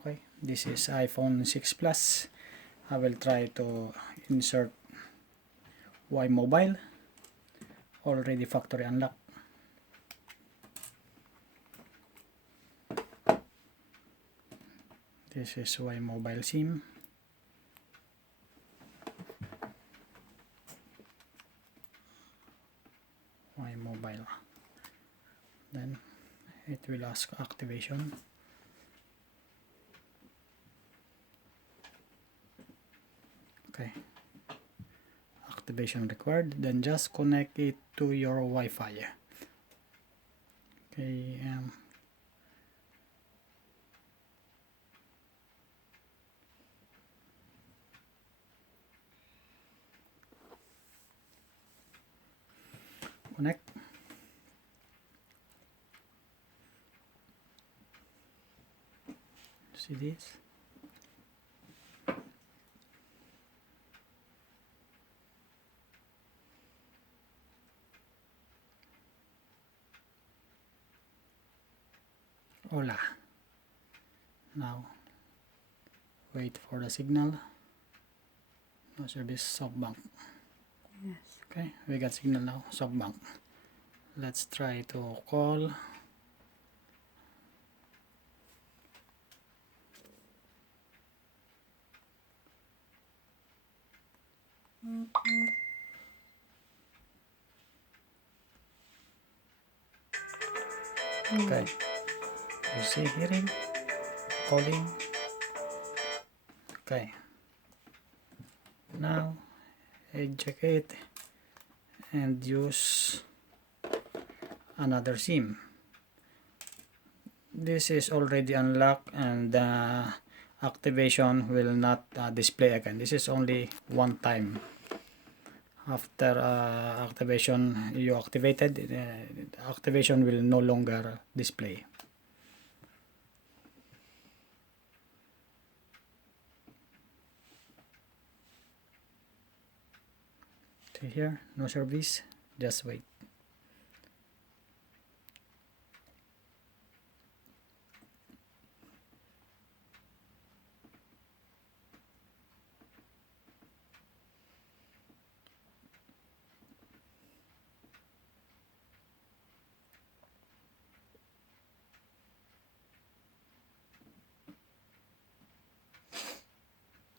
Okay, this is iPhone 6 Plus. I will try to insert Y Mobile, already factory unlocked. This is Y Mobile SIM. Y Mobile. Then it will ask activation. Okay. Activation required. Then just connect it to your Wi-Fi. Okay. Connect. See this? Hola. Now wait for the signal. No service. Softbank. Yes. Okay, we got signal now. Softbank. Let's try to call. Okay, you see hearing, calling. Okay, now eject it and use another SIM. This is already unlocked and the activation will not display again. This is only one time. After activation, you activated, the activation will no longer display. See here, no service, just wait.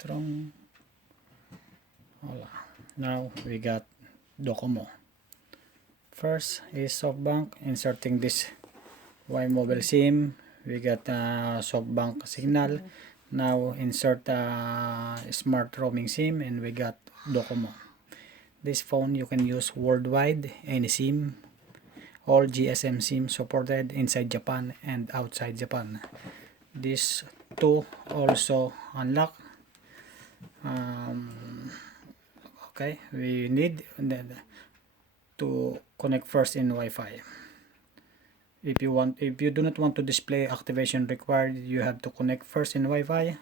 Strong. Hola. Now we got Docomo. First is Softbank, inserting this Y Mobile SIM. We got Softbank signal. Now insert smart roaming SIM and we got Docomo. This phone you can use worldwide, any SIM. All GSM SIM supported inside Japan and outside Japan. These two also unlock. Okay, we need to connect first in Wi-Fi. If you do not want to display activation required, you have to connect first in Wi-Fi.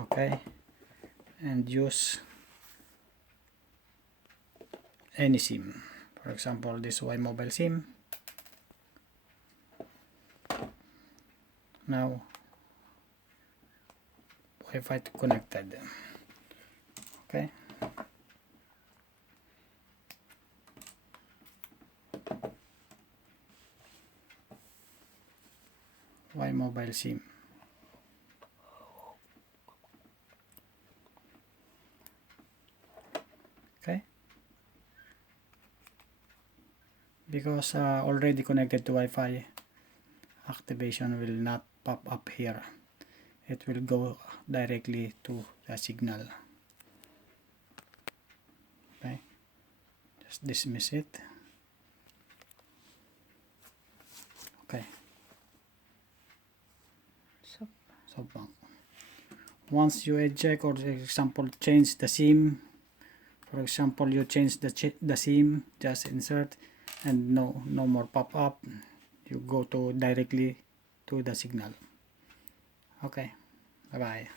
Okay, and use any SIM. For example, this Y Mobile SIM. Now Wi-Fi connected. Okay. Y Mobile SIM. Okay. Because already connected to Wi-Fi, activation will not pop up here. It will go directly to the signal. Okay, just dismiss it. Okay, Softbank. Once you eject, or for example change the SIM, for example you change the SIM, just insert and no more pop up. You go to directly to the signal. Okay, bye bye.